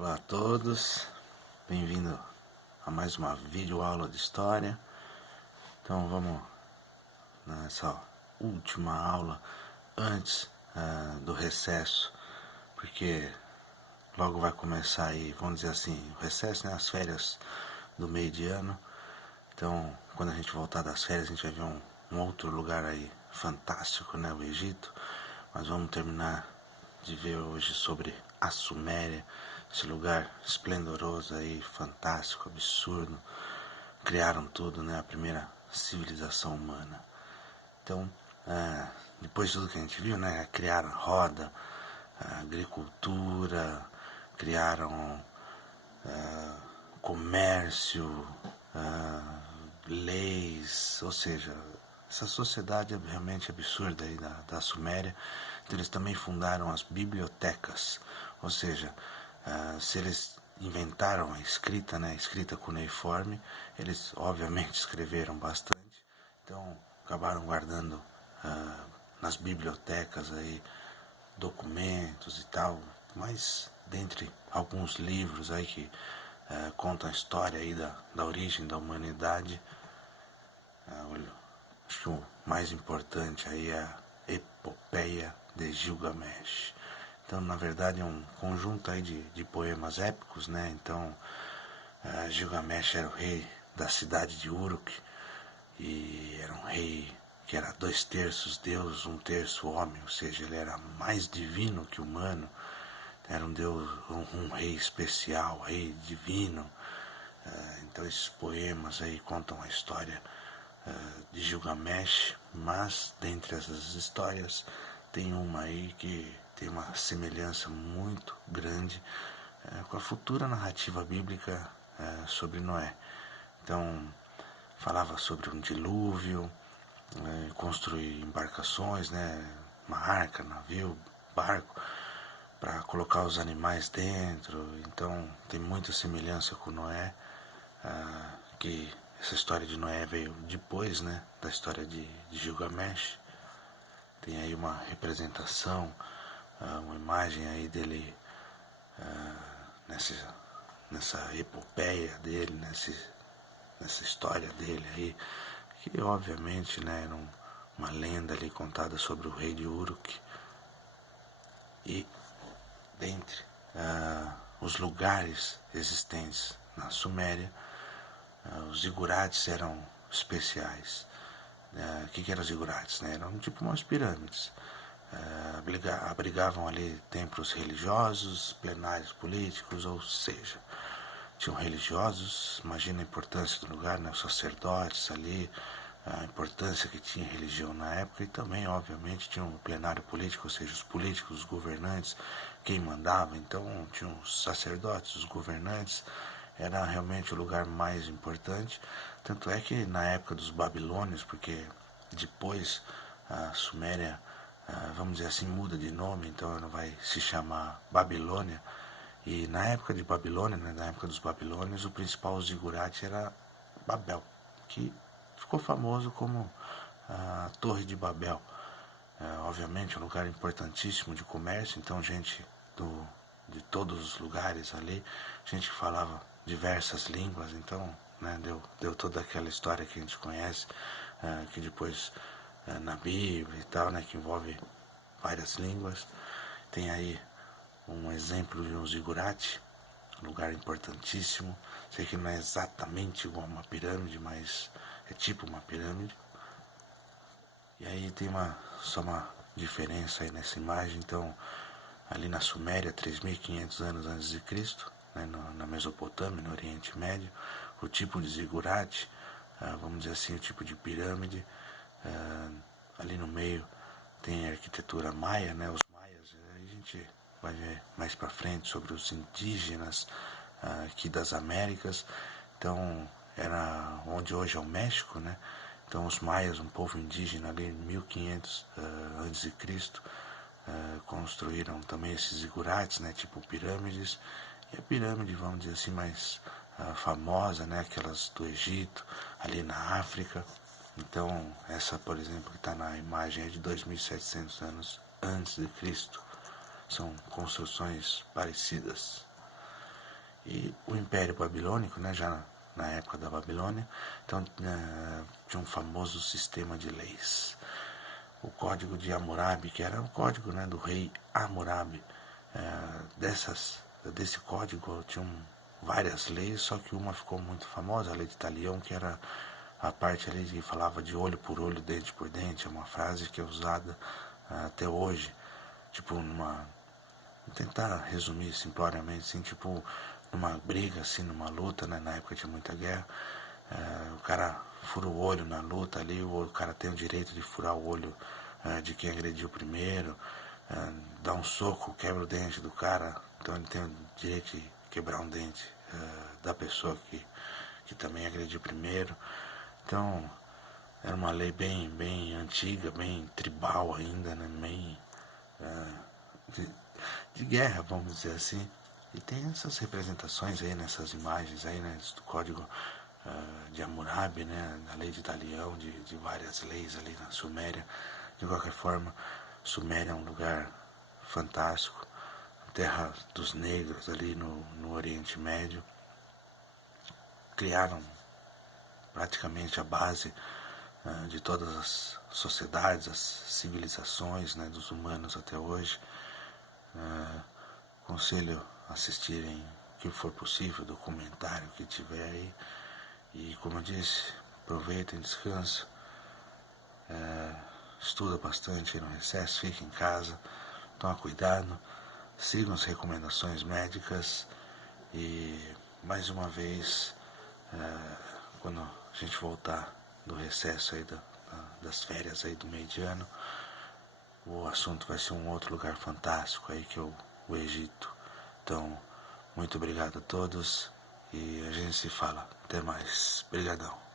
Olá a todos, bem-vindo a mais uma videoaula de história. Então vamos nessa última aula antes do recesso, porque logo vai começar aí, vamos dizer assim, o recesso, né, as férias do meio de ano. Então quando a gente voltar das férias a gente vai ver um outro lugar aí fantástico, né, o Egito. Mas vamos terminar de ver hoje sobre a Suméria, esse lugar esplendoroso aí, fantástico, absurdo. Criaram tudo, né? A primeira civilização humana. Então, depois de tudo que a gente viu, né? Criaram roda, agricultura, criaram comércio, leis, ou seja, essa sociedade é realmente absurda aí da Suméria. Então, eles também fundaram as bibliotecas, ou seja, se eles inventaram a escrita, né, escrita cuneiforme, eles obviamente escreveram bastante, então acabaram guardando nas bibliotecas aí documentos e tal, mas dentre alguns livros aí que contam a história aí da origem da humanidade, acho que o mais importante aí é a Epopeia de Gilgamesh. Então, na verdade, é um conjunto aí de poemas épicos, né? Então, Gilgamesh era o rei da cidade de Uruk, e era um rei que era 2/3 Deus, 1/3 homem, ou seja, ele era mais divino que humano. Era um Deus, um rei especial, rei divino. Então esses poemas aí contam a história de Gilgamesh, mas dentre essas histórias tem uma aí que tem uma semelhança muito grande com a futura narrativa bíblica sobre Noé. Então falava sobre um dilúvio, construir embarcações, né, uma arca, navio, barco, para colocar os animais dentro. Então tem muita semelhança com Noé, que essa história de Noé veio depois, né, da história de Gilgamesh. Tem aí uma representação, uma imagem aí dele nessa epopeia dele, nessa história dele aí, que obviamente, né, era uma lenda ali contada sobre o rei de Uruk. E dentre os lugares existentes na Suméria, os zigurates eram especiais. O que eram os zigurates? Né? Eram tipo umas pirâmides. Abrigavam ali templos religiosos, plenários políticos, ou seja, tinham religiosos, imagina a importância do lugar, né? Os sacerdotes ali, a importância que tinha a religião na época, e também, obviamente, tinha um plenário político, ou seja, os políticos, os governantes, quem mandava. Então, tinham os sacerdotes, os governantes, era realmente o lugar mais importante. Tanto é que na época dos babilônios, porque depois a Suméria, vamos dizer assim, muda de nome, então ela vai se chamar Babilônia. E na época de Babilônia, né, na época dos babilônios, o principal zigurate era Babel, que ficou famoso como a Torre de Babel. Obviamente um lugar importantíssimo de comércio, então gente de todos os lugares ali, gente que falava diversas línguas, então, né, deu toda aquela história que a gente conhece, que depois na Bíblia e tal, né, que envolve várias línguas. Tem aí um exemplo de um zigurate, um lugar importantíssimo. Sei que não é exatamente igual a uma pirâmide, mas é tipo uma pirâmide. E aí tem só uma diferença aí nessa imagem. Então, ali na Suméria, 3.500 anos antes de Cristo, né, na Mesopotâmia, no Oriente Médio, o tipo de zigurate, vamos dizer assim, o tipo de pirâmide, ali no meio tem a arquitetura maia, né, os maias. A gente vai ver mais para frente sobre os indígenas aqui das Américas. Então, era onde hoje é o México, né? Então, os maias, um povo indígena ali em 1500 a.C., construíram também esses zigurates, né, tipo pirâmides. E a pirâmide, vamos dizer assim, mais famosa, né, aquelas do Egito, ali na África. Então, essa, por exemplo, que está na imagem é de 2.700 anos antes de Cristo. São construções parecidas. E o Império Babilônico, né, já na época da Babilônia, então tinha um famoso sistema de leis. O Código de Hammurabi, que era o código, né, do rei Hammurabi. Desse código tinham várias leis, só que uma ficou muito famosa, a lei de Talião, que era a parte ali que falava de olho por olho, dente por dente. É uma frase que é usada até hoje, tipo vou tentar resumir simploriamente, assim, tipo numa briga, assim, numa luta, né, na época tinha muita guerra, o cara fura o olho na luta ali, o cara tem o direito de furar o olho de quem agrediu primeiro, dá um soco, quebra o dente do cara, então ele tem o direito de quebrar um dente da pessoa que também agrediu primeiro. Então era uma lei bem antiga, bem tribal ainda, né, bem de guerra, vamos dizer assim. E tem essas representações aí, nessas imagens aí, né, do código de Hammurabi, né, da lei de Talião, de várias leis ali na Suméria. De qualquer forma, Suméria é um lugar fantástico, terra dos negros ali no Oriente Médio. Criaram praticamente a base de todas as sociedades, as civilizações, né, dos humanos até hoje. Aconselho assistirem o que for possível, documentário que tiver aí. E como eu disse, aproveitem, descansa, estuda bastante no recesso, fique em casa, toma cuidado, sigam as recomendações médicas e mais uma vez, quando a gente voltar do recesso aí das férias aí do meio de ano, o assunto vai ser um outro lugar fantástico aí, que é o Egito. Então, muito obrigado a todos e a gente se fala. Até mais. Obrigadão.